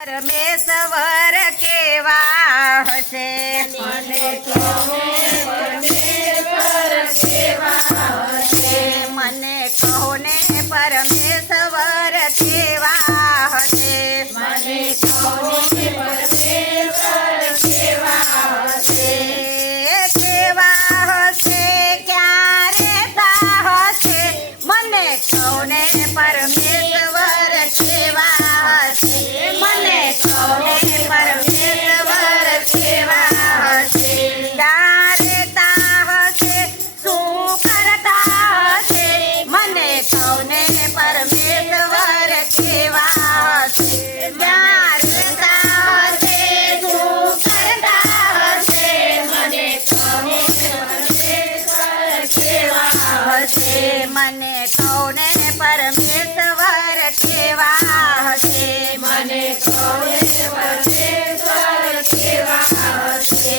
પરમેશ્વર કેવા હશે મને કહો પરમેશ્વર કેવા હશે મને કહો ને પરમેશ્વર કેવા હશે મને કહો પરમેશ્વર કેવા હશે કેવા હશે ક્યારે તા હશે મને કહો ને પરમેશ્વર કેવા હશે મને કહો ને પરમેશ્વર કેવા હશે ક્યારે તા હશે શું કરતા હશે મને કહો ને પરમેશ્વર કેવા હશે ક્યારે તા હશે શું કરતા હશે મને કહો પરમેશ્વર કેવા હશે મને કહો ને પરમેશ્વર કેવા હશે મને કહો પરમેશ્વર કેવા હશે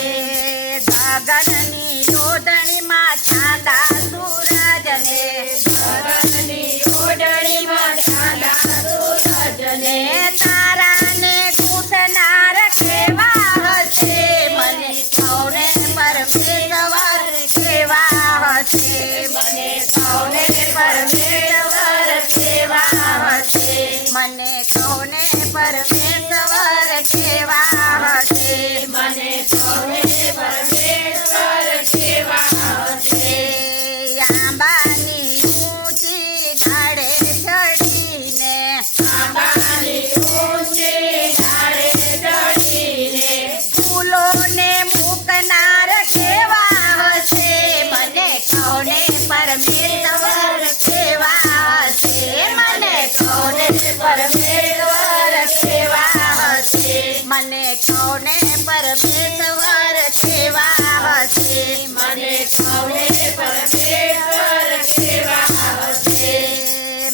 ગગનની જોડણીમાં ચાંદા સૂરજને ગગનની ઓડણીમાં ચાંદા સૂરજને તારાને ગૂંથનાર કેવા હશે મને કહો ને પરમેશ્વર કેવા હશે મને કહો પરમેશ્વર કેવા હશે મને કહો ને પરમેશ્વર કેવા હશે મને કહો પરમેશ્વર કેવા હશે આંબાની ઊંચી ડાળે ચડીને આંબાની ઊંચી ડાળે ચડીને ફૂલોને મૂકનાર કેવા હશે મને કહો ને પરમેશ્વર કેવા હશે મને કહો ને પરમેશ્વર કેવા હશે મને કહો ને પરમેશ્વર કેવા હશે મને કહો પરમેશ્વર કેવા હશે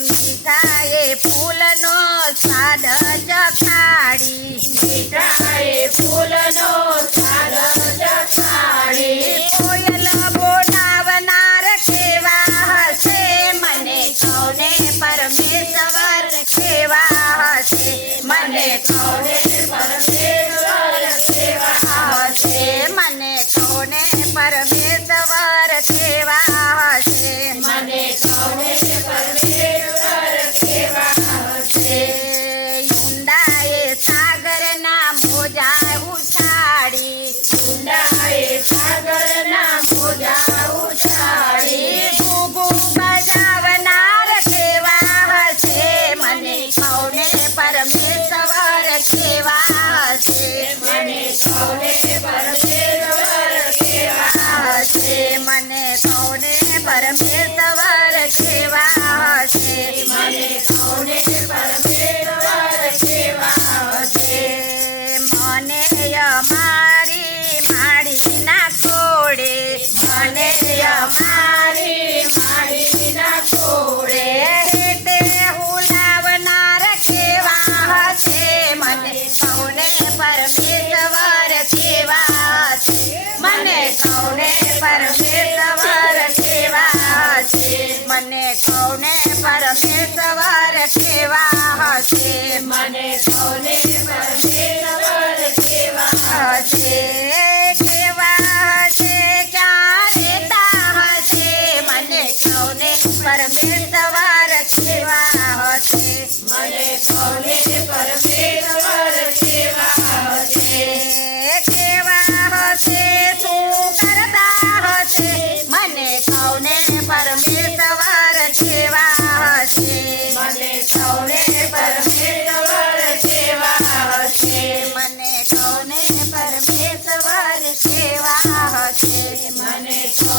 મીઠાએ ફૂલનો સ્વાદ ચખાડી મીઠાએ ફૂલનો સ્વાદ ચખાડી કોયલ બોલાવનાર કેવા હશે મને કહો ને પરમેશ્વર કેવા હશે મને કહો ને પરમેશ્વર કેવા હશે મને કહો ને પરમેશ્વર કેવા હશે મને કહો પરમેશ્વર કેવા હશે ઊંડાએ સાગરના મોજા ઉછાળી ઊંડાએ સાગરના મોજા ઉછાળી ઘૂઘુ બજાવનાર કેવા હશે મને કહો ને પરમેશ્વર કેવા હશે મને કહો પરમેશ્વર કેવા હશે મને કહો ને પરમેશ્વર કેવા હશે મને કહો પરમેશ્વર કેવા હશે મને અમારી માડીના કોડે મને અમારી માડીના કોળે હેઠે હુલાવનાર કેવા હશે મને કહો ને પરમેશ્વર કેવા હશે મને કહો ને પરમેશ્વર કેવા હશે મને કહો ને પરમેશ્વર કેવા હશે મને કહો પરમેશ્વર કેવા હશે કેવા હશે ક્યારે તા હશે મને કહો ને પરમેશ્વર કેવા હશે મને કહો પરમેશ્વર કેવા હશે કેવા હશે શું કરતા હશે મને કહો ને પરમેશ્વર કેવા હશે મને કહો પરમેશ્વર કેવા હશે મને કહો ને પરમેશ્વર કેવા હશે મને કહો